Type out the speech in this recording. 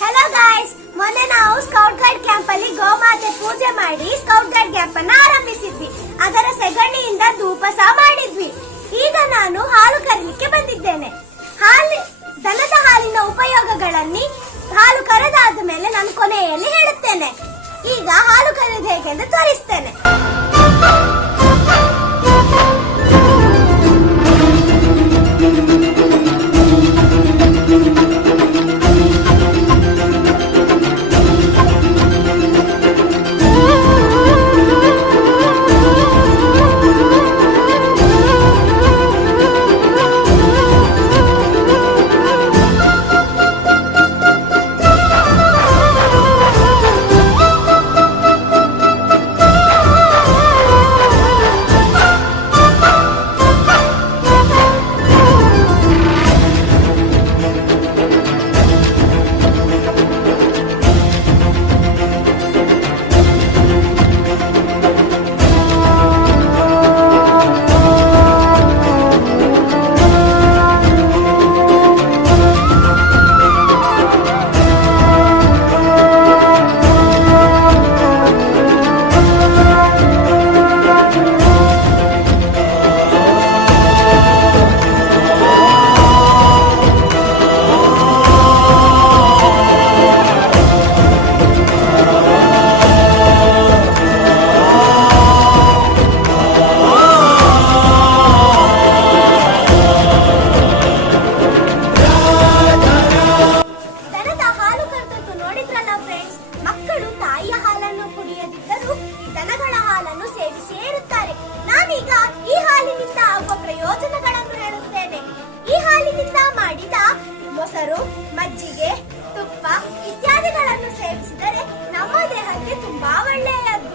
Hello guys, ಮೊನ್ನೆ ನಾವು scout guide camp ಅಲ್ಲಿ ಗೋಮಾತೆ ಪೂಜೆ ಮಾಡಿ ಸ್ಕೌಟ್ ಗೈಡ್ ಕ್ಯಾಂಪ್ ಅನ್ನ ಆರಂಭಿಸಿದ್ವಿ. ಅದರ ಸೆಗಣಿಯಿಂದ ಧೂಪ ಸಹ ಮಾಡಿದ್ವಿ. ಈಗ ನಾನು ಹಾಲು ಕರೀಲಿಕ್ಕೆ ಬಂದಿದ್ದೇನೆ. ದನದ ಹಾಲಿನ ಉಪಯೋಗಗಳಲ್ಲಿ ಹಾಲು ಕರೆದಾದ ಮೇಲೆ ನಾನು ಕೊನೆಯಲ್ಲಿ ಹೇಳುತ್ತೇನೆ. ಈಗ ಹಾಲು ಕರೆದು ಹೇಗೆಂದು ತೋರಿಸ್ತೇನೆ. ಮಕ್ಕಳು ತಾಯಿಯ ಹಾಲನ್ನು ಕುಡಿಯದಿದ್ದರೂ ಈ ದನಗಳ ಹಾಲನ್ನು ಸೇವಿಸಿ ಇರುತ್ತಾರೆ. ನಾನೀಗ ಈ ಹಾಲಿನಿಂದ ಆಗುವ ಪ್ರಯೋಜನಗಳನ್ನು ಹೇಳುತ್ತೇನೆ. ಈ ಹಾಲಿನಿಂದ ಮಾಡಿದ ಮೊಸರು, ಮಜ್ಜಿಗೆ, ತುಪ್ಪ ಇತ್ಯಾದಿಗಳನ್ನು ಸೇವಿಸಿದರೆ ನಮ್ಮ ದೇಹಕ್ಕೆ ತುಂಬಾ ಒಳ್ಳೆಯದು.